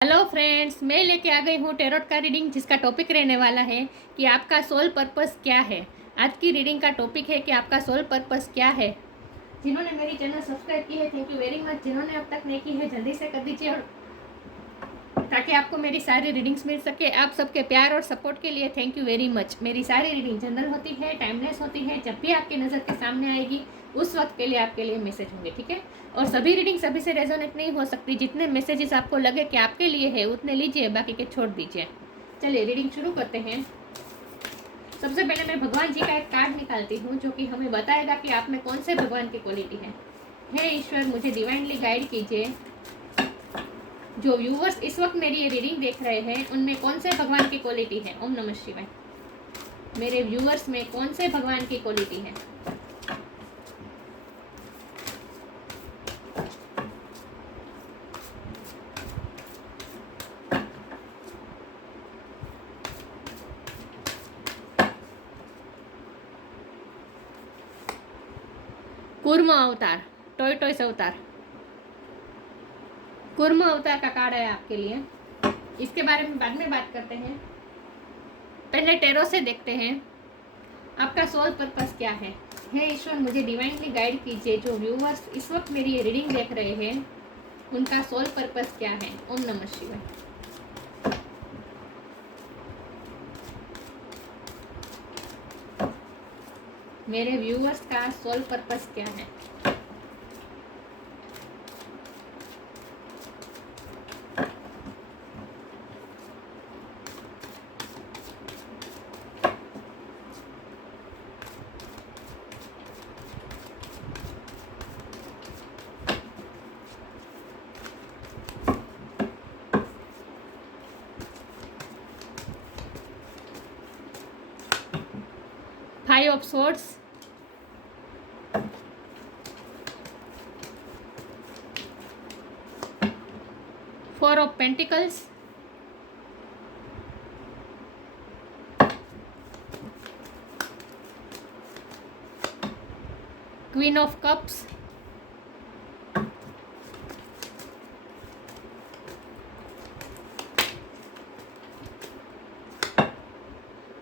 Hello friends, मैं लेके आ गई हूँ टैरोट का रीडिंग, जिसका टॉपिक रहने वाला है कि आपका सोल पर्पस क्या है। आज की रीडिंग का टॉपिक है कि आपका सोल पर्पस क्या है। जिन्होंने मेरी चैनल सब्सक्राइब की है, थैंक यू वेरी मच। जिन्होंने अब तक नहीं की है, जल्दी से कर दीजिए, और ताकि आपको मेरी सारी रीडिंग्स मिल सके। आप सबके प्यार और सपोर्ट के लिए थैंक यू वेरी मच। मेरी सारी रीडिंग जनरल होती है, टाइमलेस होती है। जब भी आपकी नज़र के सामने आएगी उस वक्त के लिए आपके लिए मैसेज होंगे, ठीक है। और सभी रीडिंग सभी से रेजोनेट नहीं हो सकती। जितने मैसेजेस आपको लगे कि आपके लिए है उतने लीजिए, बाकी के छोड़ दीजिए। चलिए रीडिंग शुरू करते हैं। सबसे पहले मैं भगवान जी का एक कार्ड निकालती हूँ, जो कि हमें बताएगा कि आप में कौन से भगवान की क्वालिटी है। हे ईश्वर, मुझे डिवाइनली गाइड कीजिए। जो व्यूवर्स इस वक्त मेरी ये रीडिंग देख रहे हैं, उनमें कौन से भगवान की क्वालिटी है। ओम नमः शिवाय। मेरे व्यूवर्स में कौन से भगवान की क्वालिटी है। कूर्म अवतार, टॉय टॉयस अवतार, कूर्म अवतार का कार्ड है आपके लिए। इसके बारे में बाद में बात करते हैं। पहले टैरो से देखते हैं आपका सोल पर्पस क्या है। हे ईश्वर, मुझे डिवाइनली गाइड कीजिए। जो व्यूवर्स इस वक्त मेरी ये रीडिंग देख रहे हैं, उनका सोल पर्पस क्या है। ओम नमः शिवाय। मेरे व्यूवर्स का सोल पर्पस क्या है। Five of swords, four of pentacles, queen of cups,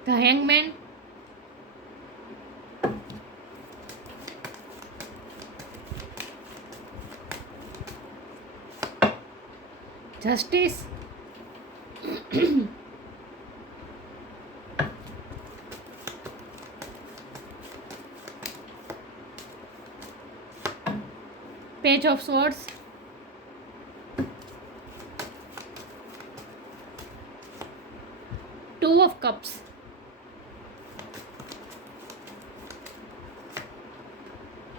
the hangman, justice, page of swords, two of cups,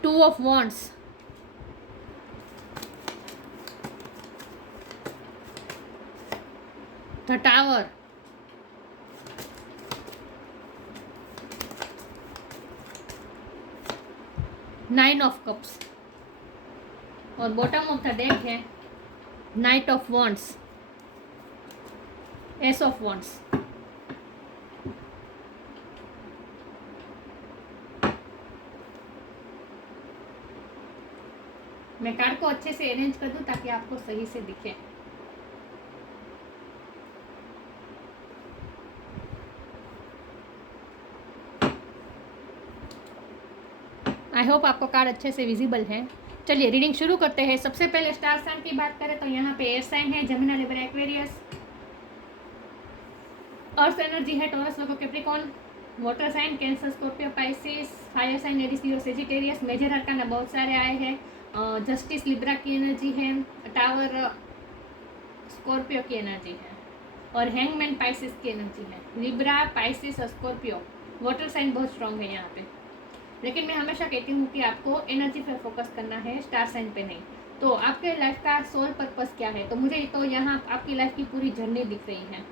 two of wands, the tower, nine of cups, और bottom of the deck है night of wands, S of wands। मैं card को अच्छे से arrange कर दूं ताकि आपको सही से दिखे। आई होप आपको कार्ड अच्छे से विजिबल है। चलिए रीडिंग शुरू करते हैं। सबसे पहले स्टार साइन की बात करें तो यहाँ पे एयर साइन है, Gemini, Libra, Aquarius. Earth energy है Taurus, Virgo, Capricorn. Water sign Cancer, Scorpio, Pisces. Fire sign Aries, Leo, Sagittarius. Major arcana बहुत सारे आए हैं। जस्टिस लिब्रा की एनर्जी है, टावर स्कॉर्पियो की एनर्जी है, और हैंगमैन पाइसिस की एनर्जी है। लिब्रा, पाइसिस और स्कॉर्पियो वाटर साइन बहुत स्ट्रांग है यहाँ पे। लेकिन मैं हमेशा कहती हूँ कि आपको एनर्जी पे फोकस करना है, स्टार साइन पे नहीं। तो आपके लाइफ का सोल पर्पस क्या है, तो मुझे तो यहाँ आपकी लाइफ की पूरी जर्नी दिख रही है,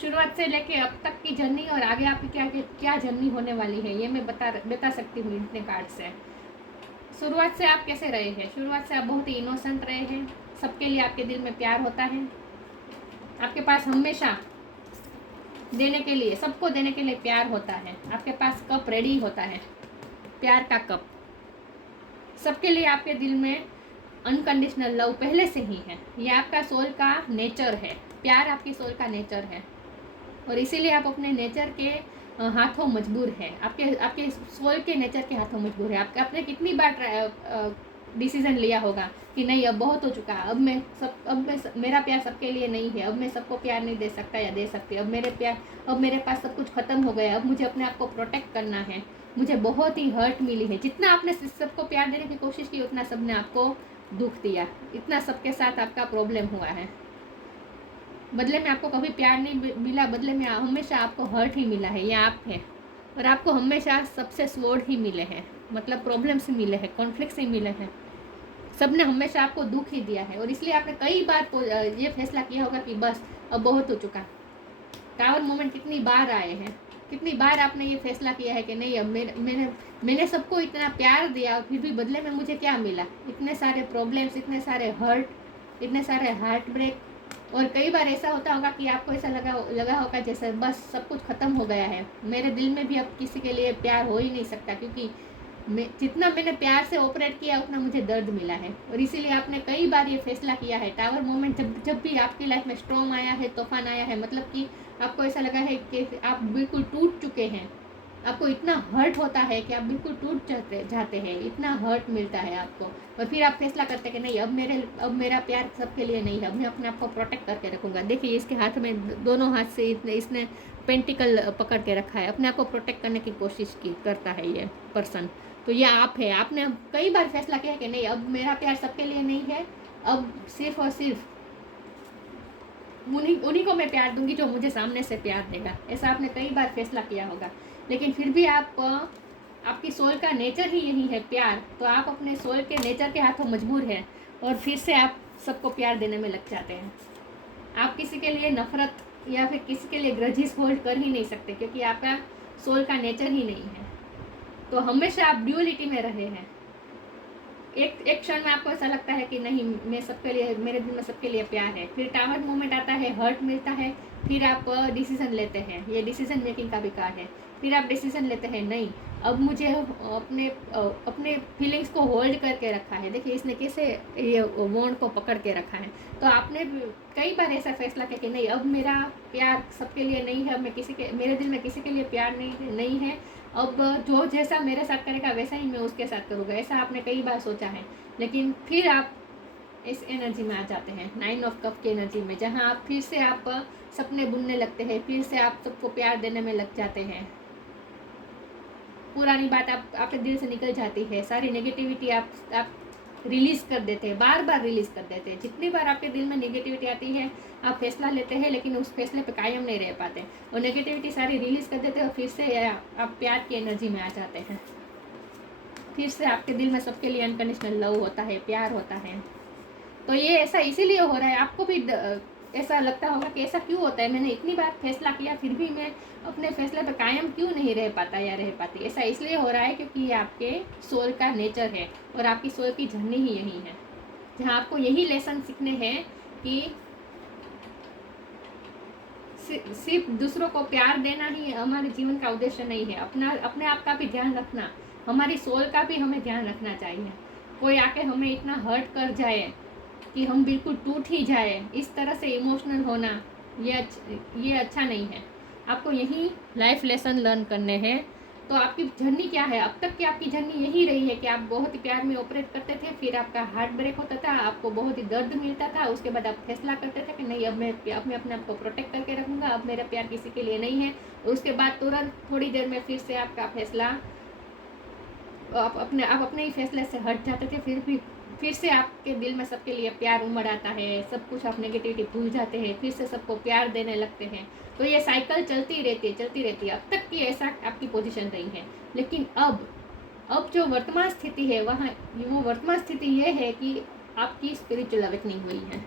शुरुआत से लेके अब तक की जर्नी, और आगे आपकी क्या क्या जर्नी होने वाली है ये मैं बता सकती हूँ इतने कार्ड से। शुरुआत से आप कैसे रहे हैं। शुरुआत से आप बहुत ही इनोसेंट रहे हैं। सबके लिए आपके दिल में प्यार होता है। आपके पास हमेशा देने के लिए, सबको देने के लिए प्यार होता है। आपके पास कप रेडी होता है, प्यार का कप। सबके लिए आपके दिल में अनकंडीशनल लव पहले से ही है। ये आपका सोल का नेचर है, प्यार आपकी सोल का नेचर है, और इसीलिए आप अपने नेचर के हाथों मजबूर है, आपके आपके सोल के नेचर के हाथों मजबूर है। आपने कितनी बार डिसीजन लिया होगा कि नहीं अब बहुत हो चुका, अब मेरा प्यार सबके लिए नहीं है, अब मैं सबको प्यार नहीं दे सकता या दे सकती, अब मेरे पास सब कुछ खत्म हो गया, अब मुझे अपने आप को प्रोटेक्ट करना है, मुझे बहुत ही हर्ट मिली है। जितना आपने सबको प्यार देने की कोशिश की उतना सबने आपको दुख दिया, इतना सबके साथ आपका प्रॉब्लम हुआ है। बदले में आपको कभी प्यार नहीं मिला, बदले में हमेशा आपको हर्ट ही मिला है, ये आप है। और आपको हमेशा सबसे स्वॉर्ड ही मिले हैं, मतलब प्रॉब्लम्स ही मिले हैं, कॉन्फ्लिक्ट्स ही मिले हैं, सबने हमेशा आपको दुख ही दिया है। और इसलिए आपने कई बार ये फैसला किया होगा कि बस अब बहुत हो चुका। टावर मोमेंट कितनी बार आए हैं, कितनी बार आपने ये फैसला किया है कि नहीं अब मैंने सबको इतना प्यार दिया, फिर भी बदले में मुझे क्या मिला, इतने सारे प्रॉब्लम्स, इतने सारे हर्ट, इतने सारे हार्ट ब्रेक। और कई बार ऐसा होता होगा कि आपको ऐसा लगा होगा जैसे बस सब कुछ ख़त्म हो गया है, मेरे दिल में भी अब किसी के लिए प्यार हो ही नहीं सकता, क्योंकि जितना मैंने प्यार से ऑपरेट किया उतना मुझे दर्द मिला है। और इसीलिए आपने कई बार ये फैसला किया है। टावर मोमेंट जब भी आपकी लाइफ में स्टॉर्म आया है, तूफान आया है, मतलब कि आपको ऐसा लगा है कि आप बिल्कुल टूट चुके हैं, आपको इतना हर्ट होता है कि आप बिल्कुल टूट जाते हैं, इतना हर्ट मिलता है आपको, और फिर आप फैसला करते हैं कि नहीं अब मेरा प्यार सबके लिए नहीं है, अब मैं अपने आप को प्रोटेक्ट करके रखूँगा। देखिए इसके हाथ में दोनों हाथ से इसने पेंटिकल पकड़ के रखा है, अपने आप को प्रोटेक्ट करने की कोशिश करता है ये पर्सन। तो ये आप है, आपने कई बार फैसला किया कि नहीं अब मेरा प्यार सबके लिए नहीं है, अब सिर्फ और सिर्फ उन्हीं को मैं प्यार दूंगी जो मुझे सामने से प्यार देगा। ऐसा आपने कई बार फैसला किया होगा, लेकिन फिर भी आपकी सोल का नेचर ही यही है प्यार, तो आप अपने सोल के नेचर के हाथों मजबूर हैं और फिर से आप सबको प्यार देने में लग जाते हैं। आप किसी के लिए नफरत या फिर किसी के लिए ग्रजिस होल्ड कर ही नहीं सकते, क्योंकि आपका सोल का नेचर ही नहीं है। तो हमेशा आप ड्यूअलिटी में रहे हैं। एक क्षण में आपको ऐसा लगता है कि नहीं मैं सबके लिए, मेरे दिल में सबके लिए प्यार है, फिर टावर मोमेंट आता है, हर्ट मिलता है, फिर आप डिसीजन लेते हैं, ये डिसीजन मेकिंग का भी कार्ड है। फिर आप डिसीजन लेते हैं नहीं अब मुझे अपने फीलिंग्स को होल्ड करके रखा है। देखिए इसने कैसे ये वॉन्ड को पकड़ के रखा है। तो आपने कई बार ऐसा फैसला किया कि नहीं अब मेरा प्यार सबके लिए नहीं है, मेरे दिल में किसी के लिए प्यार नहीं है, अब जो जैसा मेरे साथ करेगा वैसा ही मैं उसके साथ करूँगा, ऐसा आपने कई बार सोचा है। लेकिन फिर आप इस एनर्जी में आ जाते हैं, 9 ऑफ कप की एनर्जी में, जहाँ आप फिर से आप सपने बुनने लगते हैं, फिर से आप सबको प्यार देने में लग जाते हैं। पुरानी बात आपके दिल से निकल जाती है, सारी नेगेटिविटी आप रिलीज़ कर देते हैं, बार बार रिलीज़ कर देते हैं। जितनी बार आपके दिल में नेगेटिविटी आती है आप फैसला लेते हैं, लेकिन उस फैसले पे कायम नहीं रह पाते, और नेगेटिविटी सारी रिलीज़ कर देते हैं, और फिर से आप प्यार की एनर्जी में आ जाते हैं। फिर से आपके दिल में सबके लिए अनकंडीशनल लव होता है, प्यार होता है। तो ये ऐसा इसीलिए हो रहा है, आपको भी ऐसा लगता होगा कि ऐसा क्यों होता है, मैंने इतनी बार फैसला किया फिर भी मैं अपने फैसले पर कायम क्यों नहीं रह पाता या रह पाती। ऐसा इसलिए हो रहा है क्योंकि ये आपके सोल का नेचर है, और आपकी सोल की जर्नी ही यही है, जहाँ आपको यही लेसन सीखने हैं कि सिर्फ दूसरों को प्यार देना ही हमारे जीवन का उद्देश्य नहीं है, अपने आप का भी ध्यान रखना, हमारी सोल का भी हमें ध्यान रखना चाहिए। कोई आके हमें इतना हर्ट कर जाए कि हम बिल्कुल टूट ही जाए, इस तरह से इमोशनल होना ये अच्छा नहीं है। आपको यही लाइफ लेसन लर्न करने हैं। तो आपकी जर्नी क्या है, अब तक की आपकी जर्नी यही रही है कि आप बहुत ही प्यार में ऑपरेट करते थे, फिर आपका हार्ट ब्रेक होता था, आपको बहुत ही दर्द मिलता था, उसके बाद आप फैसला करते थे कि नहीं अब मैं अपने आप को प्रोटेक्ट करके रखूँगा, अब मेरा प्यार किसी के लिए नहीं है। उसके बाद तुरंत थोड़ी देर में फिर से आपका फैसला आप अपने ही फैसले से हट जाते थे, फिर से आपके दिल में सबके लिए प्यार उमड़ आता है, सब कुछ आप नेगेटिविटी भूल जाते हैं, फिर से सबको प्यार देने लगते हैं। तो ये साइकिल चलती रहती है। अब तक की ऐसा आपकी पोजीशन रही है। लेकिन अब जो वर्तमान स्थिति है वो वर्तमान स्थिति ये है कि आपकी स्पिरिचुअल अवेकनिंग हुई है,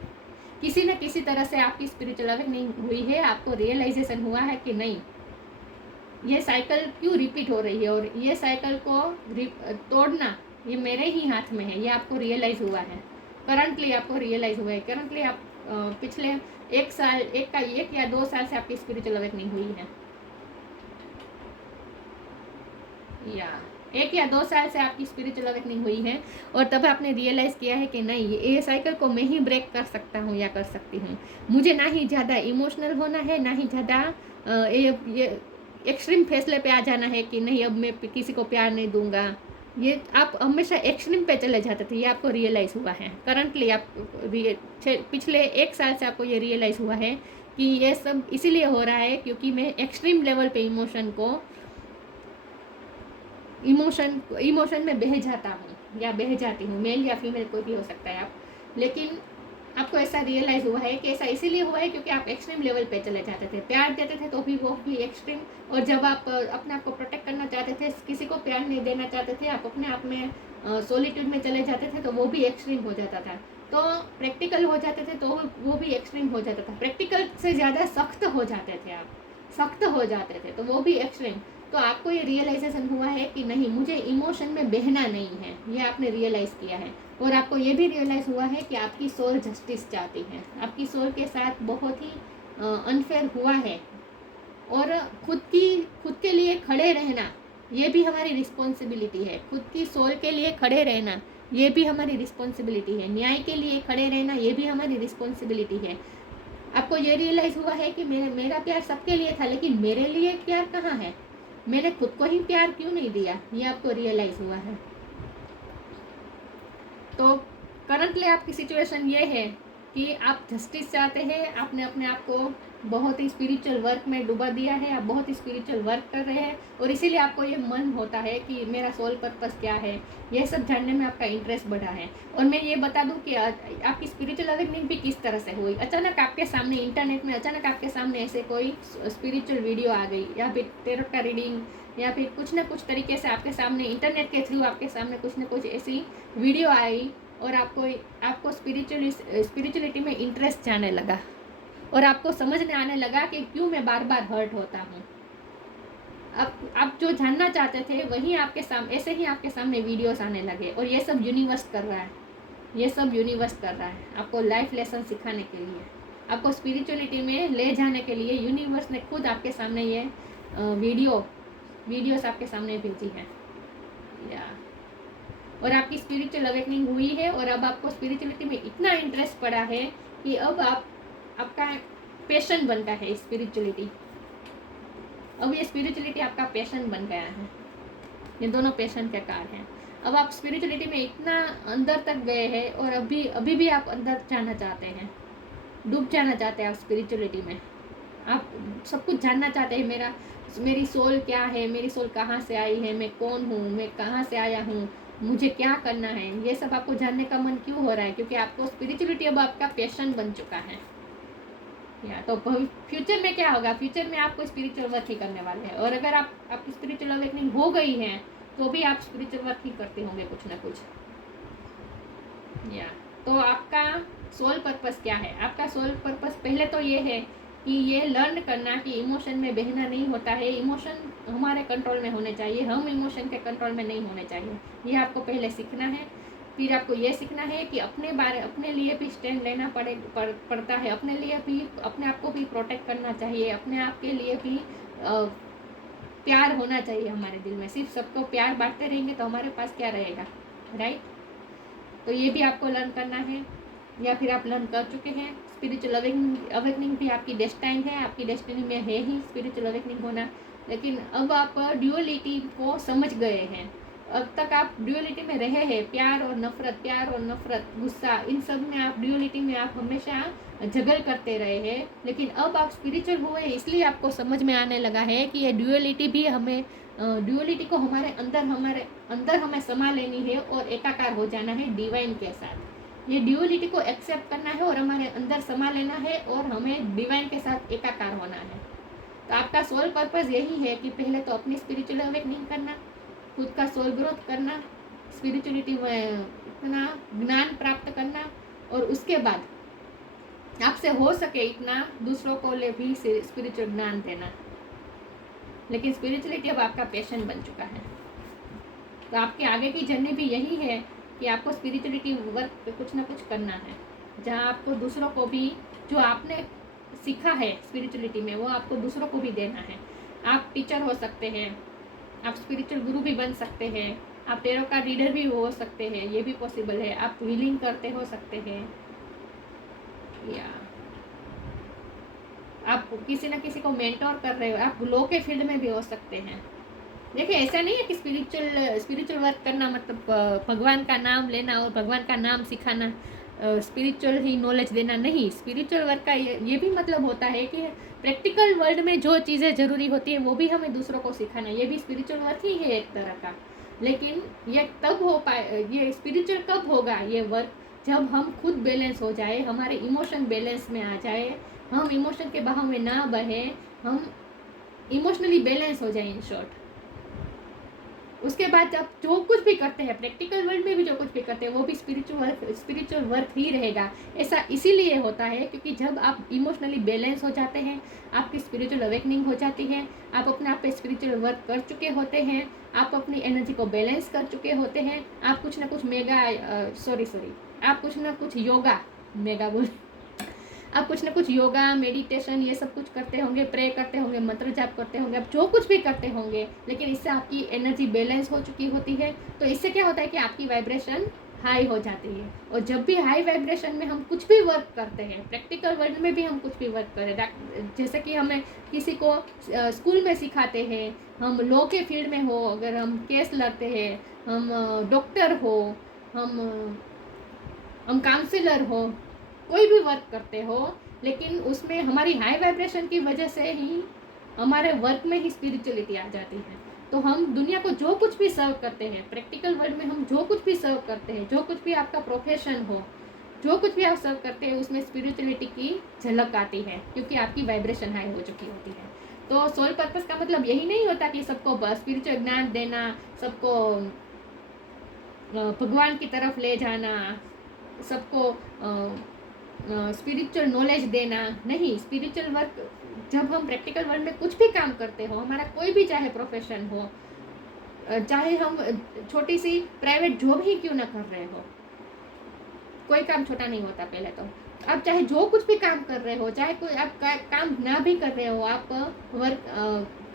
किसी न किसी तरह से आपकी स्पिरिचुअल अवेकनिंग हुई है। आपको रियलाइजेशन हुआ है कि नहीं ये साइकिल क्यों रिपीट हो रही है, और ये साइकिल को तोड़ना ये मेरे ही हाथ में है, ये आपको रियलाइज़ हुआ है। करंटली आपको रियलाइज़ हुआ है, करंटली आप पिछले एक या 2 साल से आपकी स्पिरिचुअल अवेकनिंग हुई है। या 1 या 2 साल से आपकी स्पिरिचुअल अवेकनिंग हुई है और तब आपने रियलाइज़ किया है कि नहीं, ये साइकिल को मैं ही ब्रेक कर सकता हूँ या कर सकती हूँ। मुझे ना ही ज़्यादा इमोशनल होना है, ना ही ज़्यादा ये एक्सट्रीम फैसले पे आ जाना है कि नहीं अब मैं किसी को प्यार नहीं दूंगा। ये आप हमेशा एक्सट्रीम पे चले जाते थे, ये आपको रियलाइज़ हुआ है करंटली। आप पिछले 1 साल से आपको ये रियलाइज़ हुआ है कि ये सब इसीलिए हो रहा है क्योंकि मैं एक्सट्रीम लेवल पे इमोशन में बह जाता हूँ या बह जाती हूँ। मेल या फीमेल कोई भी हो सकता है आप। लेकिन आपको ऐसा रियलाइज़ हुआ है कि ऐसा इसीलिए हुआ है क्योंकि आप एक्सट्रीम लेवल पे चले जाते थे। प्यार देते थे तो भी वो भी एक्सट्रीम, और जब आप अपने आप को प्रोटेक्ट करना चाहते थे, किसी को प्यार नहीं देना चाहते थे, आप अपने आप में सॉलिट्यूड में चले जाते थे तो वो भी एक्सट्रीम हो जाता था। तो प्रैक्टिकल हो जाते थे तो वो भी एक्सट्रीम हो जाता था। प्रैक्टिकल से ज़्यादा सख्त हो जाते थे, आप सख्त हो जाते थे तो वो भी एक्सट्रीम। तो आपको ये रियलाइजेशन हुआ है कि नहीं, मुझे इमोशन में बहना नहीं है, ये आपने रियलाइज़ किया है। और आपको ये भी रियलाइज़ हुआ है कि आपकी सोल जस्टिस चाहती है, आपकी सोल के साथ बहुत ही अनफेयर हुआ है। और खुद के लिए खड़े रहना ये भी हमारी रिस्पॉन्सिबिलिटी है। खुद की सोल के लिए खड़े रहना ये भी हमारी रिस्पॉन्सिबिलिटी है। न्याय के लिए खड़े रहना ये भी हमारी रिस्पॉन्सिबिलिटी है। आपको ये रियलाइज़ हुआ है कि मेरा प्यार सबके लिए था, लेकिन मेरे लिए प्यार कहाँ है, मैंने खुद को ही प्यार क्यों नहीं दिया, ये आपको रियलाइज़ हुआ है। तो करंटली आपकी सिचुएशन ये है कि आप जस्टिस चाहते हैं। आपने अपने आप को बहुत ही स्पिरिचुअल वर्क में डुबा दिया है, आप बहुत ही स्पिरिचुअल वर्क कर रहे हैं और इसीलिए आपको ये मन होता है कि मेरा सोल पर्पस क्या है, ये सब जानने में आपका इंटरेस्ट बढ़ा है। और मैं ये बता दूं कि आपकी स्पिरिचुअल अवेकनिंग भी किस तरह से हुई। अचानक आपके सामने इंटरनेट में अचानक आपके सामने ऐसे कोई स्पिरिचुअल वीडियो आ गई, या फिर टैरोट का रीडिंग, या फिर कुछ ना कुछ तरीके से आपके सामने इंटरनेट के थ्रू आपके सामने कुछ ना कुछ ऐसी वीडियो आई और आपको स्पिरिचुअलिटी में इंटरेस्ट जाने लगा और आपको समझने आने लगा कि क्यों मैं बार बार हर्ट होता हूँ। आप जो जानना चाहते थे वही आपके सामने, ऐसे ही आपके सामने वीडियोस आने लगे। और ये सब यूनिवर्स कर रहा है, ये सब यूनिवर्स कर रहा है आपको लाइफ लेसन सिखाने के लिए, आपको स्पिरिचुअलिटी में ले जाने के लिए। यूनिवर्स ने खुद आपके सामने ये वीडियोस आपके सामने भेजी है। और आपकी स्पिरिचुअल अवेकनिंग हुई है और अब आपको स्पिरिचुअलिटी में इतना इंटरेस्ट पड़ा है कि अब आपका पैशन बन गया है स्पिरिचुअलिटी। अब ये स्पिरिचुअलिटी आपका पैशन बन गया है। ये दोनों पैशन के कार हैं। अब आप स्पिरिचुअलिटी में इतना अंदर तक गए हैं और अभी भी आप अंदर जाना चाहते हैं, डूब जाना चाहते हैं आप स्पिरिचुअलिटी में। आप सब कुछ जानना चाहते हैं, मेरी सोल क्या है, मेरी सोल कहाँ से आई है, मैं कौन हूँ, मैं कहाँ से आया हूँ, मुझे क्या करना है, ये सब आपको जानने का मन क्यों हो रहा है? क्योंकि आपको स्पिरिचुअलिटी अब आपका पैशन बन चुका है। या तो फ्यूचर में क्या होगा, फ्यूचर में आपको स्पिरिचुअल वर्क ही करने वाले हैं। और अगर आपकी स्पिरिचुअल अवेकनिंग हो गई है तो भी आप स्पिरिचुअल वर्क ही करते होंगे कुछ ना कुछ। या तो आपका सोल पर्पस क्या है? आपका सोल पर्पस पहले तो ये है कि ये लर्न करना कि इमोशन में बहना नहीं होता है, इमोशन हमारे कंट्रोल में होने चाहिए, हम इमोशन के कंट्रोल में नहीं होने चाहिए। ये आपको पहले सीखना है। फिर आपको ये सीखना है कि अपने लिए भी स्टैंड लेना पड़ता है, अपने लिए भी, अपने आप को भी प्रोटेक्ट करना चाहिए, अपने आप के लिए भी प्यार होना चाहिए हमारे दिल में। सिर्फ सबको प्यार बांटते रहेंगे तो हमारे पास क्या रहेगा, राइट? तो ये भी आपको लर्न करना है, या फिर आप लर्न कर चुके हैं। स्पिरिचुअल अवेकनिंग भी आपकी डेस्टाइन है, आपकी डेस्टिनी में है ही स्पिरिचुअल अवेकनिंग होना। लेकिन अब आप ड्यूअलिटी को समझ गए हैं। अब तक आप ड्यूअलिटी में रहे हैं, प्यार और नफरत, गुस्सा, इन सब में आप ड्यूअलिटी में आप हमेशा जगल करते रहे हैं। लेकिन अब आप स्पिरिचुअल हुए इसलिए आपको समझ में आने लगा है कि ये ड्यूअलिटी भी ड्यूअलिटी को हमारे अंदर हमें समा लेनी है और एकाकार हो जाना है डिवाइन के साथ। ये ड्यूअलिटी को एक्सेप्ट करना है और हमारे अंदर समा लेना है और हमें डिवाइन के साथ एकाकार होना है। तो आपका सोल पर्पस यही है कि पहले तो अपनी स्पिरिचुअल अवेकनिंग करना, खुद का सोल ग्रोथ करना, स्पिरिचुअलिटी में इतना ज्ञान प्राप्त करना, और उसके बाद आपसे हो सके इतना दूसरों को भी स्पिरिचुअल ज्ञान देना। लेकिन स्पिरिचुअलिटी अब आपका पैशन बन चुका है। तो आपके आगे की जर्नी भी यही है कि आपको स्पिरिचुअलिटी वर्क पे कुछ ना कुछ करना है, जहाँ आपको दूसरों को भी जो आपने सीखा है स्पिरिचुअलिटी में वो आपको दूसरों को भी देना है। आप टीचर हो सकते हैं, आप स्पिरिचुअल गुरु भी बन सकते हैं, आप टेरो का रीडर भी हो सकते हैं, ये भी पॉसिबल है। आप हीलिंग करते हो सकते हैं, या आप किसी ना किसी को मेंटोर कर रहे हो, आप लॉ के फील्ड में भी हो सकते हैं। देखिए ऐसा नहीं है कि स्पिरिचुअल वर्क करना मतलब भगवान का नाम लेना और भगवान का नाम सिखाना, स्पिरिचुअल ही नॉलेज देना नहीं। स्पिरिचुअल वर्क का ये भी मतलब होता है कि प्रैक्टिकल वर्ल्ड में जो चीज़ें ज़रूरी होती है वो भी हमें दूसरों को सिखाना, ये भी स्पिरिचुअल वर्क ही है एक तरह का। लेकिन ये तब हो पाए, ये स्पिरिचुअल कब होगा ये वर्क, जब हम खुद बैलेंस हो जाए, हमारे इमोशन बैलेंस में आ जाए, हम इमोशन के बहाव में ना बहे, हम इमोशनली बैलेंस हो जाए इन शॉर्ट। उसके बाद आप जो कुछ भी करते हैं प्रैक्टिकल वर्ल्ड में भी जो कुछ भी करते हैं वो भी स्पिरिचुअल वर्क ही रहेगा। ऐसा इसीलिए होता है क्योंकि जब आप इमोशनली बैलेंस हो जाते हैं, आपकी स्पिरिचुअल अवेकनिंग हो जाती है, आप अपने आप पे स्पिरिचुअल वर्क कर चुके होते हैं, आप अपनी एनर्जी को बैलेंस कर चुके होते हैं, आप कुछ ना कुछ आप कुछ ना कुछ योगा मेगा बोल आप कुछ ना कुछ योगा मेडिटेशन ये सब कुछ करते होंगे, प्रे करते होंगे, मंत्र जाप करते होंगे, आप जो कुछ भी करते होंगे, लेकिन इससे आपकी एनर्जी बैलेंस हो चुकी होती है। तो इससे क्या होता है कि आपकी वाइब्रेशन हाई हो जाती है। और जब भी हाई वाइब्रेशन में हम कुछ भी वर्क करते हैं, प्रैक्टिकल वर्ल्ड में भी हम कुछ भी वर्क करें, जैसे कि हमें किसी को स्कूल में सिखाते हैं, हम लॉ के फील्ड में हो, अगर हम केस लड़ते हैं, हम डॉक्टर हो, हम काउंसलर हो, कोई भी वर्क करते हो, लेकिन उसमें हमारी हाई वाइब्रेशन की वजह से ही हमारे वर्क में ही स्पिरिचुअलिटी आ जाती है। तो हम दुनिया को जो कुछ भी सर्व करते हैं, प्रैक्टिकल वर्ल्ड में हम जो कुछ भी सर्व करते हैं, जो कुछ भी आपका प्रोफेशन हो, जो कुछ भी आप सर्व करते हैं, उसमें स्पिरिचुअलिटी की झलक आती है क्योंकि आपकी वाइब्रेशन हाई हो चुकी होती है। तो सोल पर्पस का मतलब यही नहीं होता कि सबको स्पिरिचुअल ज्ञान देना, सबको भगवान की तरफ ले जाना, सबको स्पिरिचुअल नॉलेज देना नहीं। स्पिरिचुअल वर्क जब हम प्रैक्टिकल वर्ल्ड में कुछ भी काम करते हो, हमारा कोई भी चाहे प्रोफेशन हो, चाहे हम छोटी सी प्राइवेट जॉब ही क्यों ना कर रहे हो, कोई काम छोटा नहीं होता। पहले तो आप चाहे जो कुछ भी काम कर रहे हो, चाहे कोई आप काम ना भी कर रहे हो, आप वर्क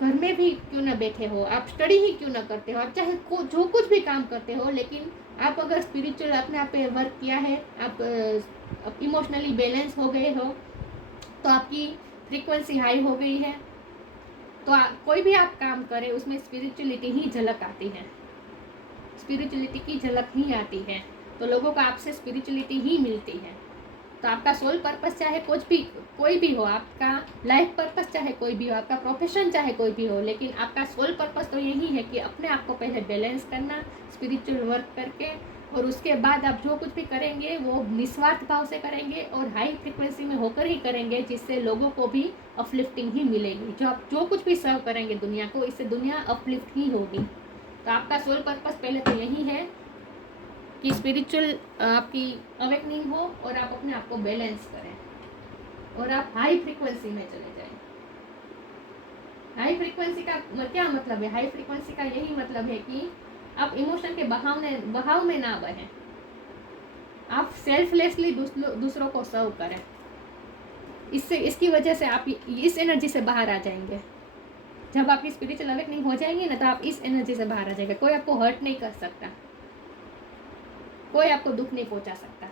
घर में भी क्यों ना बैठे हो, आप स्टडी ही क्यों ना करते हो, आप चाहे जो कुछ भी काम करते हो, लेकिन आप अगर स्पिरिचुअल अपने आप पे वर्क किया है, आप इमोशनली बैलेंस हो गए हो, तो आपकी फ्रीक्वेंसी हाई हो गई है, तो कोई भी आप काम करें उसमें स्पिरिचुअलिटी ही झलक आती है, स्पिरिचुअलिटी की झलक ही आती है। तो लोगों को आपसे स्पिरिचुअलिटी ही मिलती है। तो आपका सोल पर्पस चाहे कोई भी हो, आपका लाइफ पर्पस चाहे कोई भी हो, आपका प्रोफेशन चाहे कोई भी हो, लेकिन आपका सोल पर्पस तो यही है कि अपने आप को पहले बैलेंस करना स्पिरिचुअल वर्क करके, और उसके बाद आप जो कुछ भी करेंगे वो निस्वार्थ भाव से करेंगे और हाई फ्रिक्वेंसी में होकर ही करेंगे, जिससे लोगों को भी अपलिफ्टिंग ही मिलेगी। जो आप जो कुछ भी सर्व करेंगे दुनिया को, इससे दुनिया अपलिफ्ट ही होगी। तो आपका सोल पर्पस पहले तो यही है कि स्पिरिचुअल आपकी अवेकनिंग हो और आप अपने आप को बैलेंस करें और आप हाई फ्रीक्वेंसी में चले जाएं। हाई फ्रीक्वेंसी का क्या मतलब है? हाई फ्रीक्वेंसी का यही मतलब है कि आप इमोशन के बहाव में ना बहें, आप सेल्फलेसली दूसरों को सर्व करें। इसकी वजह से आप इस एनर्जी से बाहर आ जाएंगे। जब आपकी स्पिरिचुअल अवेकनिंग हो जाएंगी ना, तो आप इस एनर्जी से बाहर आ जाएंगे। कोई आपको हर्ट नहीं कर सकता, कोई आपको दुख नहीं पहुंचा सकता।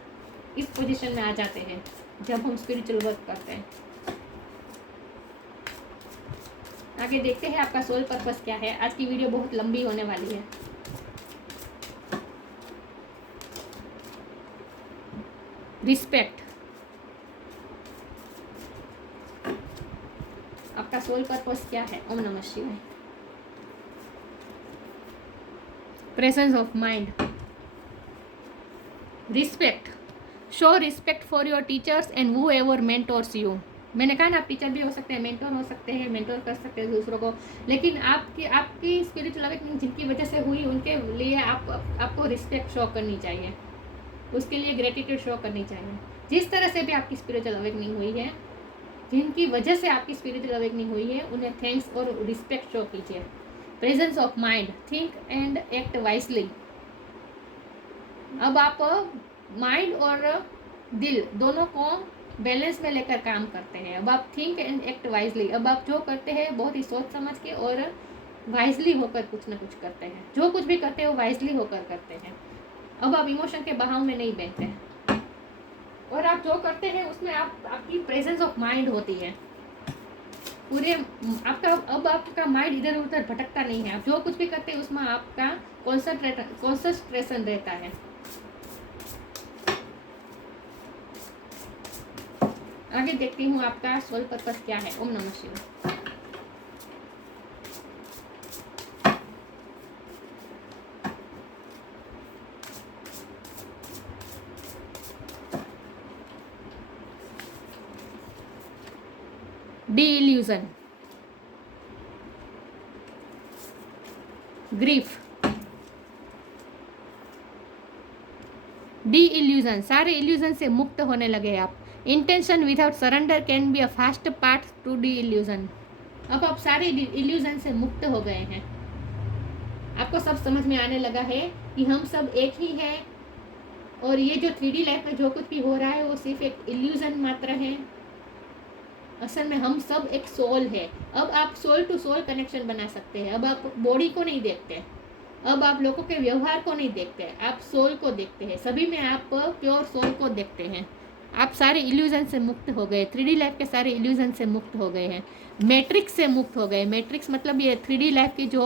इस पोजीशन में आ जाते हैं जब हम स्पिरिचुअल वर्क करते हैं। आगे देखते हैं आपका सोल पर्पस क्या है। आज की वीडियो बहुत लंबी होने वाली है। रिस्पेक्ट, आपका सोल पर्पस क्या है? ओम नमः शिवाय। Presence of mind, respect, show respect for your teachers and who ever mentors you. मैंने कहा ना, आप टीचर भी हो सकते हैं, मेंटोर हो सकते हैं, मेंटोर कर सकते हैं दूसरों को, लेकिन आपकी स्पिरिचुअल अवेकनिंग जिनकी वजह से हुई, उनके लिए आपको रिस्पेक्ट शो करनी चाहिए, उसके लिए ग्रेटिट्यूड शो करनी चाहिए। जिस तरह से भी आपकी स्पिरिचुअल अवेकनिंग हुई है, जिनकी वजह से आपकी स्पिरिचुअल अवेकनिंग हुई है, उन्हें थैंक्स और रिस्पेक्ट शो कीजिए। Presence of mind, think and act wisely. अब आप माइंड और दिल दोनों को बैलेंस में लेकर काम करते हैं। अब आप थिंक एंड एक्ट वाइजली, अब आप जो करते हैं बहुत ही सोच समझ के और वाइजली होकर कुछ ना कुछ करते हैं, जो कुछ भी करते हैं वो वाइजली होकर करते हैं। अब आप इमोशन के बहाव में नहीं बहते हैं, और आप जो करते हैं उसमें आपकी प्रेजेंस ऑफ माइंड होती है पूरे आपका। अब आपका माइंड इधर उधर भटकता नहीं है, आप जो कुछ भी करते हैं उसमें आपका कॉन्सेंट्रेशन रहता है। आगे देखती हूँ आपका सोल पर्पस क्या है। ओम नमः शिवाय। डी-इल्यूजन, ग्रीफ, डी-इल्यूजन, सारे इल्यूजन से मुक्त होने लगे आप। Intention without surrender can be a fast path to de-illusion. अब आप सारे इल्यूजन से मुक्त हो गए हैं, आपको सब समझ में आने लगा है कि हम सब एक ही हैं, और ये जो 3D लाइफ में जो कुछ भी हो रहा है वो सिर्फ एक इल्यूजन मात्र है। असल में हम सब एक सोल है। अब आप सोल टू सोल कनेक्शन बना सकते हैं। अब आप बॉडी को नहीं देखते, अब आप लोगों के व्यवहार को नहीं देखते, आप सोल को देखते हैं। सभी में आप प्योर सोल को देखते हैं। आप सारे इल्यूजन से मुक्त हो गए, 3D लाइफ के सारे इल्यूजन से मुक्त हो गए हैं, मैट्रिक्स से मुक्त हो गए। मैट्रिक्स मतलब ये 3D लाइफ की जो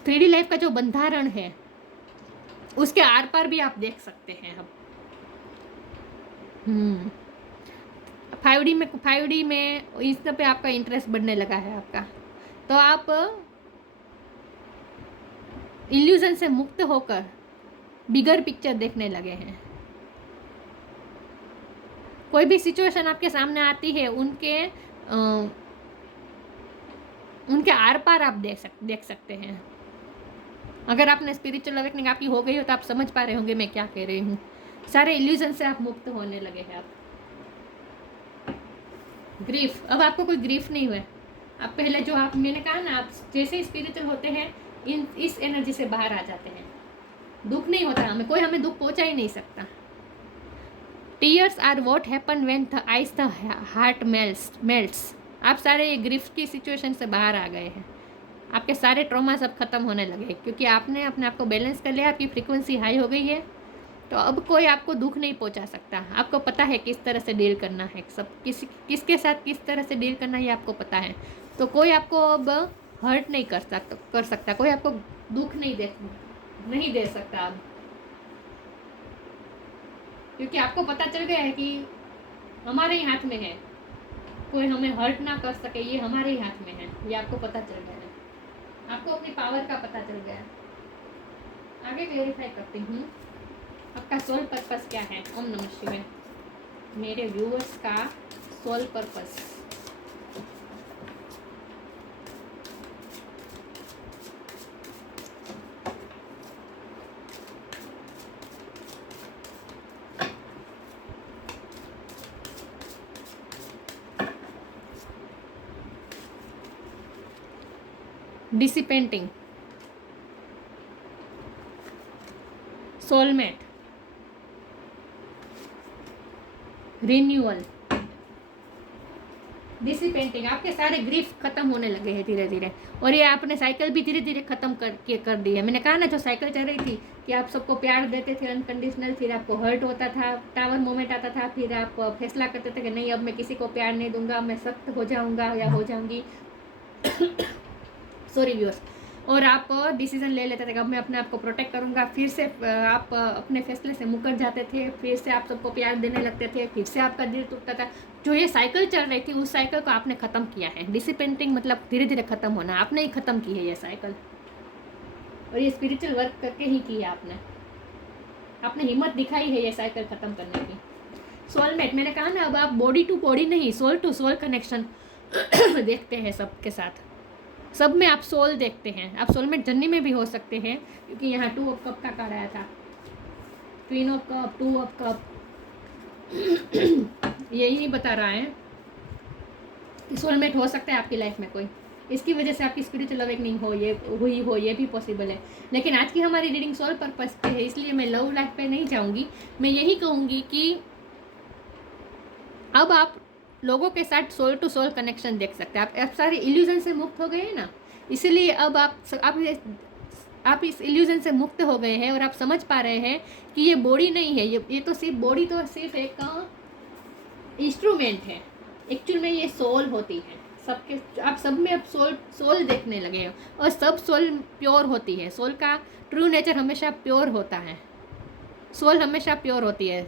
3D लाइफ का जो बंधारण है उसके आर पार भी आप देख सकते हैं। अब 5D में इस पे आपका इंटरेस्ट बढ़ने लगा है आपका, तो आप इल्यूजन से मुक्त होकर बिगर पिक्चर देखने लगे हैं। कोई भी सिचुएशन आपके सामने आती है उनके आर पार आप देख सकते हैं। अगर आपने स्पिरिचुअल अवेकनिंग आपकी हो गई हो तो आप समझ पा रहे होंगे मैं क्या कह रही हूँ। सारे इल्यूजन से आप मुक्त होने लगे हैं। आप ग्रीफ, अब आपको कोई ग्रीफ नहीं हुआ। आप पहले जो आप मैंने कहा ना, आप जैसे स्पिरिचुअल होते हैं इस एनर्जी से बाहर आ जाते हैं। दुख नहीं होता हमें, कोई हमें दुख पहुंचा ही नहीं सकता। Tears are what happen when the ice the heart melts. आप सारे ये ग्रीफ की सिचुएशन से बाहर आ गए हैं। आपके सारे ट्रॉमा सब खत्म होने लगे क्योंकि आपने अपने आप को बैलेंस कर लिया, आपकी फ्रीक्वेंसी हाई हो गई है। तो अब कोई आपको दुख नहीं पहुंचा सकता। आपको पता है किस तरह से डील करना है, सब किसके साथ किस तरह से डील करना है ये आपको पता है। तो कोई आपको अब हर्ट नहीं कर सकता, कोई आपको दुख नहीं दे सकता अब, क्योंकि आपको पता चल गया है कि हमारे ही हाथ में है, कोई हमें हर्ट ना कर सके, ये हमारे ही हाथ में है। ये आपको पता चल गया है, आपको अपनी पावर का पता चल गया। आगे क्लेरिफाई करती हूँ आपका सोल पर्पस क्या है। ओम नमः शिवाय। मेरे व्यूअर्स का सोल पर्पस, डिसिपेंटिंग, सोलमेट, रिन्यूअल, डिसिपेंटिंग। आपके सारे ग्रीफ खत्म होने लगे हैं धीरे धीरे, और ये आपने साइकिल भी धीरे धीरे खत्म कर दी है। मैंने कहा ना, जो साइकिल चल रही थी कि आप सबको प्यार देते थे अनकंडीशनल, फिर आपको हर्ट होता था, टावर मोमेंट आता था, फिर आप फैसला करते थे कि नहीं अब मैं किसी को प्यार नहीं दूंगा, मैं सख्त हो जाऊंगा या हो जाऊंगी सॉरी व्यूअर्स। और आप डिसीजन ले लेते थे कि अब मैं अपने आप को प्रोटेक्ट करूंगा, फिर से आप अपने फैसले से मुकर जाते थे, फिर से आप सबको प्यार देने लगते थे, फिर से आपका दिल टूटता था। जो ये साइकिल चल रही थी उस साइकिल को आपने ख़त्म किया है। डिसिपेंटिंग मतलब धीरे धीरे ख़त्म होना, आपने ही ख़त्म की है ये साइकिल, और ये स्पिरिचुअल वर्क करके ही की है आपने हिम्मत दिखाई है ये साइकिल ख़त्म करने की। सोलमेट, मैंने कहा ना, अब आप बॉडी टू बॉडी नहीं, सोल टू सोल कनेक्शन देखते हैं सबके साथ, सब में आप सोल देखते हैं। आप सोलमेट जर्नी में भी हो सकते हैं, क्योंकि यहाँ 2 ऑफ कप का कार्ड आया था, queen of cup, 2 of cup यही बता रहा है कि सोलमेट हो सकता है आपकी लाइफ में कोई, इसकी वजह से आपकी स्पिरिचुअल अवेकनिंग हुई हो, ये भी पॉसिबल है। लेकिन आज की हमारी रीडिंग सोल पर्पस पे है, इसलिए मैं लव लाइफ पे नहीं जाऊँगी। मैं यही कहूँगी कि अब आप लोगों के साथ सोल टू सोल कनेक्शन देख सकते हैं। आप सारे इल्यूजन से मुक्त हो गए हैं ना, इसीलिए अब आप इस इल्यूजन से मुक्त हो गए हैं और आप समझ पा रहे हैं कि ये बॉडी नहीं है, ये तो सिर्फ बॉडी तो सिर्फ एक इंस्ट्रूमेंट है। एक्चुअल में ये सोल होती है सबके, आप सब में अब सोल देखने लगे हो और सब सोल प्योर होती है। सोल का ट्रू नेचर हमेशा प्योर होता है, सोल हमेशा प्योर होती है।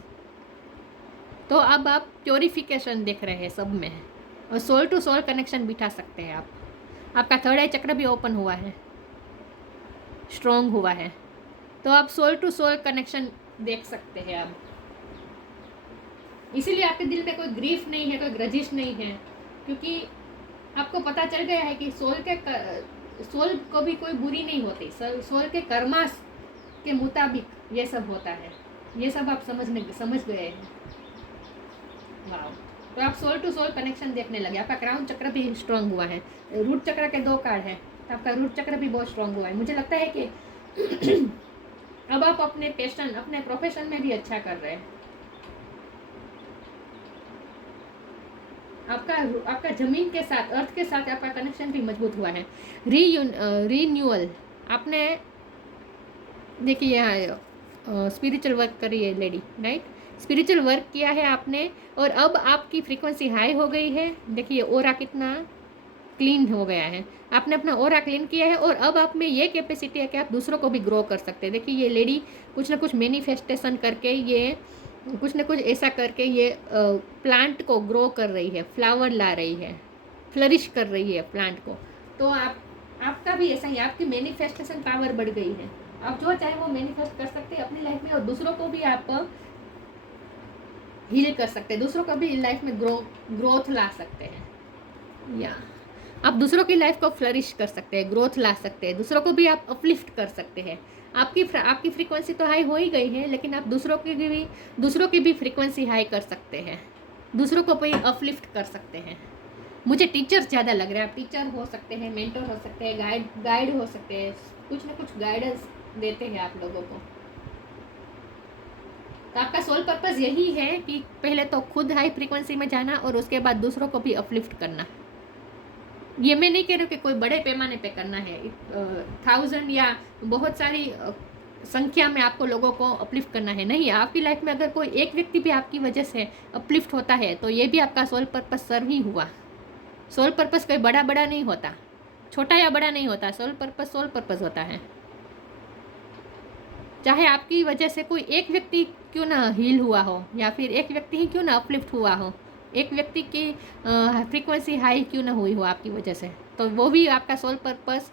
तो अब आप प्योरिफिकेशन देख रहे हैं सब में, और सोल टू सोल कनेक्शन बिठा सकते हैं आप। आपका थर्ड आई चक्र भी ओपन हुआ है, स्ट्रॉन्ग हुआ है, तो आप सोल टू सोल कनेक्शन देख सकते हैं अब। इसीलिए आपके दिल में कोई ग्रीफ नहीं है, कोई ग्रजिश नहीं है, क्योंकि आपको पता चल गया है कि सोल को भी कोई बुरी नहीं होती। सोल के कर्मास के मुताबिक ये सब होता है, ये सब आप समझ गए हैं। वाह, तो आप सोल टू सोल कनेक्शन देखने लगे। आपका क्राउन चक्र भी स्ट्रांग हुआ है, रूट चक्र के 2 कार्ड है, तो आपका रूट चक्र भी बहुत स्ट्रांग हुआ है। मुझे लगता है कि अब आप अपने पैशन, अपने प्रोफेशन में भी अच्छा कर रहे हैं। आपका जमीन के साथ, अर्थ के साथ आपका कनेक्शन भी मजबूत हुआ है। रीन्यूअल, आपने देखिए यहाँ स्पिरिचुअल वर्क करी है लेडी, राइट, स्पिरिचुअल वर्क किया है आपने, और अब आपकी फ्रीक्वेंसी हाई हो गई है। देखिए ओरा कितना क्लीन हो गया है, आपने अपना ओरा क्लीन किया है, और अब आप में ये कैपेसिटी है कि आप दूसरों को भी ग्रो कर सकते हैं। देखिए ये लेडी कुछ ना कुछ मैनिफेस्टेशन करके, ये कुछ ना कुछ ऐसा करके ये प्लांट को ग्रो कर रही है, फ्लावर ला रही है, फ्लरिश कर रही है प्लांट को। तो आपका भी ऐसा ही, आपकी मैनिफेस्टेशन पावर बढ़ गई है। आप जो चाहे वो मैनिफेस्ट कर सकते हैं अपनी लाइफ में, और दूसरों को भी आप हील कर सकते हैं, दूसरों को भी लाइफ में ग्रोथ ला सकते हैं, या आप दूसरों की लाइफ को फ्लरिश कर सकते हैं, ग्रोथ ला सकते हैं, दूसरों को भी आप अपलिफ्ट कर सकते हैं। आपकी फ्रीक्वेंसी तो हाई हो ही गई है, लेकिन आप दूसरों की भी फ्रीक्वेंसी हाई कर सकते हैं, दूसरों को भी अपलिफ्ट कर सकते हैं। मुझे टीचर ज़्यादा लग रहा है। आप टीचर हो सकते हैं, मेंटर हो सकते हैं, गाइड हो सकते हैं, कुछ ना कुछ गाइडेंस देते हैं आप लोगों को। तो आपका सोल पर्पस यही है कि पहले तो खुद हाई फ्रीक्वेंसी में जाना और उसके बाद दूसरों को भी अपलिफ्ट करना। ये मैं नहीं कह रही हूँ कि कोई बड़े पैमाने पे करना है, 1000 या बहुत सारी संख्या में आपको लोगों को अपलिफ्ट करना है, नहीं। आपकी लाइफ में अगर कोई एक व्यक्ति भी आपकी वजह से अपलिफ्ट होता है तो ये भी आपका सोल पर्पस सर्व ही हुआ। सोल पर्पस कोई बड़ा नहीं होता, छोटा या बड़ा नहीं होता, सोल पर्पस होता है। चाहे आपकी वजह से कोई एक व्यक्ति क्यों ना हील हुआ हो, या फिर एक व्यक्ति ही क्यों ना अपलिफ्ट हुआ हो, एक व्यक्ति की फ्रीक्वेंसी हाई क्यों ना हुई हो आपकी वजह से, तो वो भी आपका सोल पर्पस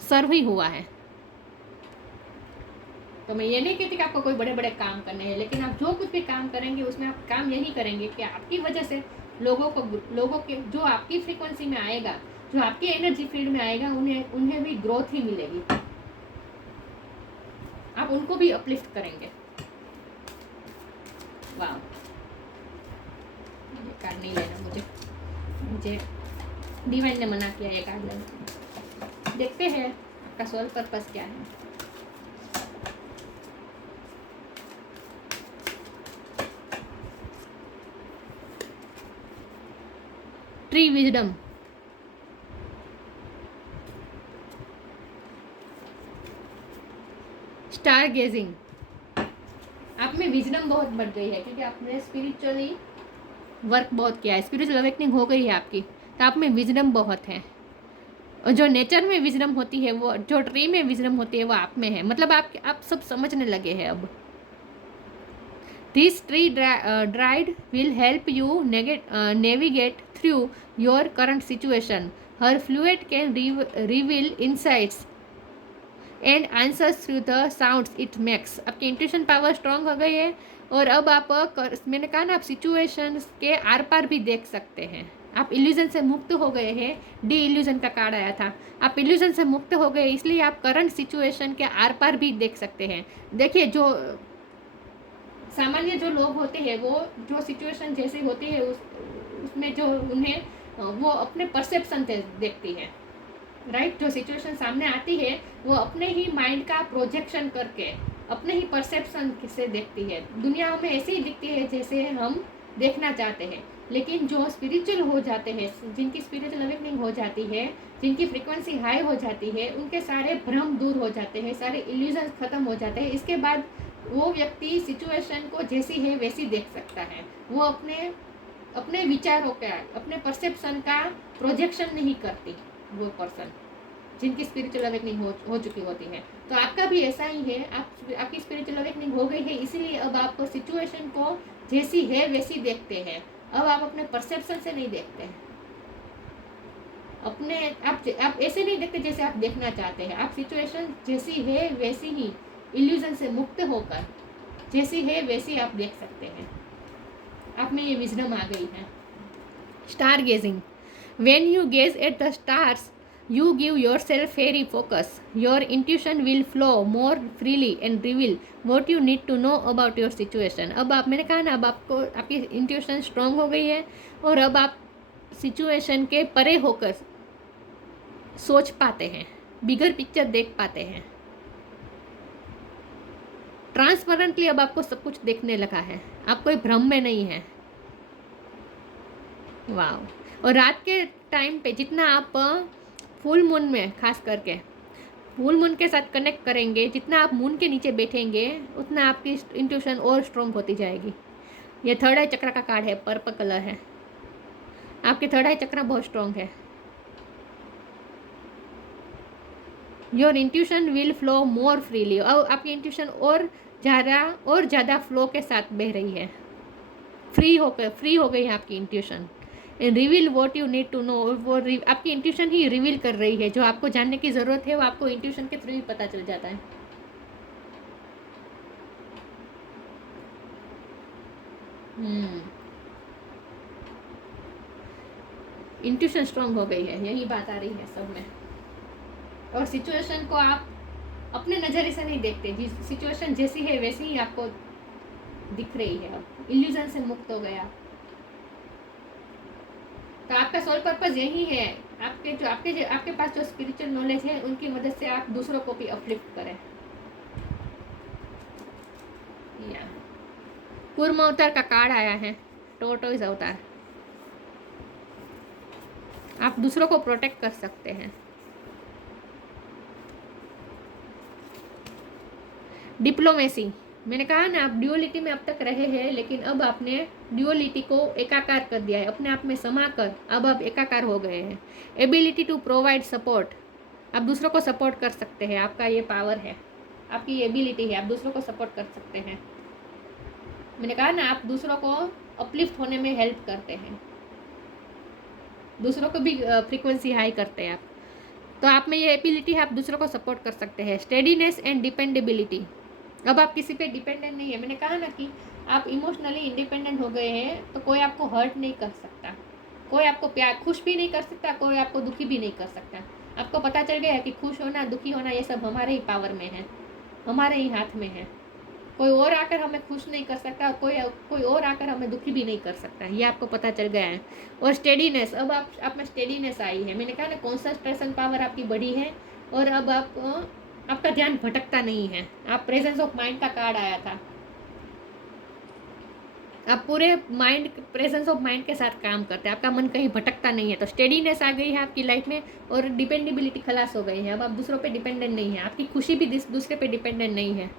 सर्व ही हुआ है। तो मैं ये नहीं कहती कि आपको कोई बड़े काम करने हैं, लेकिन आप जो कुछ भी काम करेंगे उसमें आप काम यही करेंगे कि आपकी वजह से लोगों के जो आपकी फ्रीक्वेंसी में आएगा, जो आपकी एनर्जी फील्ड में आएगा, उन्हें भी ग्रोथ ही मिलेगी, आप उनको भी अपलिफ्ट करेंगे। वाह, ये कार्ड नहीं लेना मुझे डिवाइन ने मना किया ये कार्ड लेना। देखते हैं आपका सोल पर्पस क्या है। ट्री विजडम, स्टार गेजिंग, आप में विजडम बहुत बढ़ गई है क्योंकि आपने स्पिरिचुअली वर्क बहुत किया है, स्पिरिचुअल अवेकनिंग हो गई है आपकी, तो आप में विजडम बहुत है। और जो नेचर में विजडम होती है, वो जो ट्री में विजडम होती है, वो आप में है। मतलब आप सब समझने लगे हैं अब। This tree dried will help you navigate through your current situation. Her fluid can reveal insights and answers through the sounds it makes. आपकी इंट्यूशन पावर स्ट्रांग हो गई है, और अब आप मैंने कहा ना, आप सिचुएशंस के आर पार भी देख सकते हैं। आप इल्यूजन से मुक्त हो गए हैं, डी इल्यूजन का कार्ड आया था, आप इल्यूजन से मुक्त हो गए, इसलिए आप करंट सिचुएशन के आर पार भी देख सकते हैं। देखिए, जो सामान्य जो लोग होते हैं, वो जो सिचुएशन जैसे होती है उसमें जो उन्हें वो अपने परसेप्शन से देखती है, राइट। जो सिचुएशन सामने आती है वो अपने ही माइंड का प्रोजेक्शन करके अपने ही परसेप्शन से देखती है। दुनिया में ऐसे ही दिखती है जैसे हम देखना चाहते हैं। लेकिन जो स्पिरिचुअल हो जाते हैं, जिनकी स्पिरिचुअल अवेकनिंग हो जाती है, जिनकी फ्रीक्वेंसी हाई हो जाती है, उनके सारे भ्रम दूर हो जाते हैं, सारे इल्यूजन खत्म हो जाते हैं। इसके बाद वो व्यक्ति सिचुएशन को जैसी है वैसी देख सकता है। वो अपने अपने विचारों का, अपने परसेप्शन का प्रोजेक्शन नहीं करती वो पर्सन, जिनकी स्पिरिचुअल अवेकनिंग हो चुकी होती है। तो आपका भी ऐसा ही है, आपकी स्पिरिचुअल अवेकनिंग हो गई है, इसीलिए अब आप सिचुएशन को जैसी है वैसी देखते हैं। अब आप अपने परसेप्शन से नहीं देखते हैं, अपने आप ऐसे नहीं देखते जैसे आप देखना चाहते हैं। आप सिचुएशन जैसी है वैसी ही इल्यूजन से मुक्त होकर जैसी है वैसी आप देख सकते हैं। आप में ये विजडम आ गई है। Stargazing, when you gaze at the stars you give yourself fairy focus. Your intuition will flow more freely and reveal what you need to know about your situation. अब आप, मैंने कहा ना, अब आपको आपकी इंट्यूशन स्ट्रांग हो गई है और अब आप सिचुएशन के परे होकर सोच पाते हैं, बिगर पिक्चर देख पाते हैं। ट्रांसपेरेंटली अब आपको सब कुछ देखने लगा है, आप कोई भ्रम में नहीं है। वाह। और रात के टाइम पे जितना आप फुल मून में, खास करके फुल मून के साथ कनेक्ट करेंगे, जितना आप मून के नीचे बैठेंगे उतना आपकी इंट्यूशन और स्ट्रॉन्ग होती जाएगी। ये थर्ड आई चक्र का कार्ड है, पर्पल कलर है। आपके थर्ड आई चक्र बहुत स्ट्रॉन्ग है। Your intuition will flow more freely. और आपकी इंट्यूशन और ज़्यादा फ्लो के साथ बह रही है, फ्री हो गई है आपकी intuition. Reveal what you need to know. वो आपकी इंट्यूशन ही रिवील कर रही है, जो आपको जानने की ज़रूरत है वो आपको इंट्यूशन के थ्रू ही पता चल जाता है। इंट्यूशन स्ट्रांग हो गई है, यही बात आ रही है सब में। और सिचुएशन को आप अपने नज़रिए से नहीं देखते, जिस सिचुएशन जैसी है वैसी ही आपको दिख रही है। अब इल्यूजन से मुक्त हो गया। तो आपका सोल पर्पस यही है, आपके पास जो स्पिरिचुअल नॉलेज है उनकी मदद से आप दूसरों को भी अपलिफ्ट करें। कूर्म अवतार का कार्ड आया है, टोटोइज अवतार। आप दूसरों को प्रोटेक्ट कर सकते हैं। डिप्लोमेसी, मैंने कहा ना, आप ड्यूअलिटी में अब तक रहे हैं, लेकिन अब आपने ड्यूअलिटी को एकाकार कर दिया है, अपने आप में समा कर अब आप एकाकार हो गए हैं। एबिलिटी टू प्रोवाइड सपोर्ट, आप दूसरों को सपोर्ट कर सकते हैं, आपका ये पावर है, आपकी एबिलिटी है, आप दूसरों को सपोर्ट कर सकते हैं। मैंने कहा ना, आप दूसरों को अपलिफ्ट होने में हेल्प करते हैं, दूसरों को भी फ्रीक्वेंसी हाई करते हैं आप। तो आप में ये एबिलिटी है, आप दूसरों को सपोर्ट कर सकते हैं। स्टेडीनेस एंड डिपेंडेबिलिटी, अब आप किसी पे डिपेंडेंट नहीं है। मैंने कहा ना कि आप इमोशनली इंडिपेंडेंट हो गए हैं, तो कोई आपको हर्ट नहीं कर सकता, कोई आपको खुश भी नहीं कर सकता, कोई आपको दुखी भी नहीं कर सकता। आपको पता चल गया है कि खुश होना, दुखी होना, ये सब हमारे ही पावर में है, हमारे ही हाथ में है। कोई और आकर हमें खुश नहीं कर सकता, कोई और आकर हमें दुखी भी नहीं कर सकता, ये आपको पता चल गया है। और स्टेडीनेस, अब आप में स्टेडीनेस आई है। मैंने कहा ना, कॉन्संट्रेशन पावर आपकी बढ़ी है और अब आपका ध्यान भटकता नहीं है। आप प्रेजेंस ऑफ माइंड का कार्ड आया था, आप पूरे प्रेजेंस ऑफ माइंड के साथ काम करते हैं, आपका मन कहीं भटकता नहीं है। तो स्टेडीनेस आ गई है आपकी लाइफ में और डिपेंडेबिलिटी खलास हो गई है। अब आप दूसरों पे डिपेंडेंट नहीं है, आपकी खुशी भी दूसरे पे डिपेंडेंट नहीं है।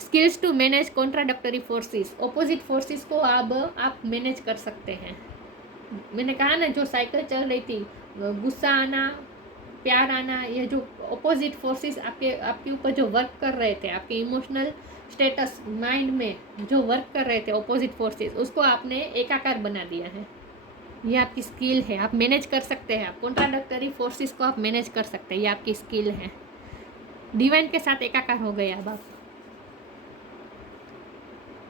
Skills to manage contradictory forces, opposite forces को अब आप मैनेज कर सकते हैं। मैंने कहा ना, जो साइकिल चल रही थी, गुस्सा आना, प्यार आना, ये जो ऑपोजिट फोर्सेस आपके ऊपर जो वर्क कर रहे थे, आपके इमोशनल स्टेटस माइंड में जो वर्क कर रहे थे ऑपोजिट फोर्सेस, उसको आपने एकाकार बना दिया है। ये आपकी स्किल है, आप मैनेज कर सकते हैं। आप कॉन्ट्राडक्टरी फोर्सेस को आप मैनेज कर सकते हैं, ये आपकी स्किल है। डिवाइन के साथ एकाकार हो गए अब आप।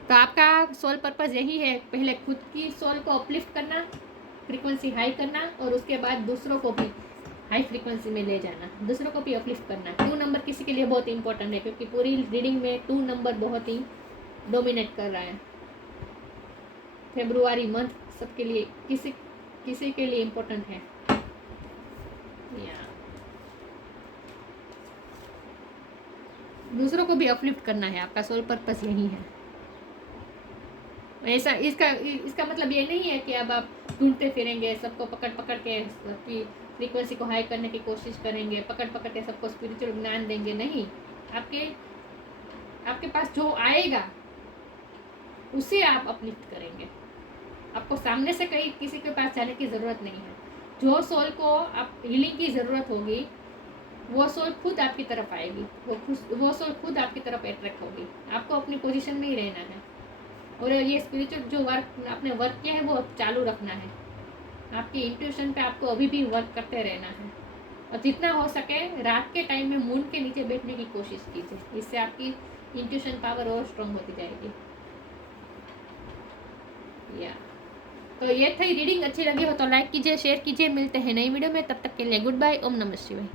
तो आपका सोल पर्पस यही है, पहले खुद की सोल को अपलिफ्ट करना, फ्रीक्वेंसी हाई करना, और उसके बाद दूसरों को भी हाई फ्रीक्वेंसी में ले जाना, दूसरों को भी अपलिफ्ट करना। 2 नंबर किसी के लिए बहुत इंपॉर्टेंट है, क्योंकि पूरी रीडिंग में 2 नंबर बहुत ही डोमिनेट कर रहा है। फेब्रुआरी मंथ सबके लिए, किसी के लिए इम्पोर्टेंट है। दूसरों को भी अपलिफ्ट करना है, आपका सोल पर्पस यही है। ऐसा इसका मतलब ये नहीं है कि अब आप ढूंढते फिरेंगे, सबको पकड़ पकड़ के सबकी फ्रीक्वेंसी को हाई करने की कोशिश करेंगे, पकड़ पकड़ के सबको स्पिरिचुअल ज्ञान देंगे। नहीं, आपके पास जो आएगा उसे आप अपलिफ्ट करेंगे। आपको सामने से कहीं किसी के पास जाने की ज़रूरत नहीं है। जो सोल को आप हीलिंग की ज़रूरत होगी वो सोल खुद आपकी तरफ आएगी, वो सोल खुद आपकी तरफ अट्रैक्ट होगी। आपको अपनी पोजीशन में ही रहना है और ये स्पिरिचुअल जो वर्क आपने वर्क किया है वो चालू रखना है। आपकी इंट्यूशन पे आपको अभी भी वर्क करते रहना है और जितना हो सके रात के टाइम में मून के नीचे बैठने की कोशिश कीजिए। इससे आपकी इंट्यूशन पावर और स्ट्रॉन्ग होती जाएगी। या तो ये थी रीडिंग। अच्छी लगी हो तो लाइक कीजिए, शेयर कीजिए। मिलते हैं नई वीडियो में, तब तक के लिए गुड बाय। ओम नमः शिवाय।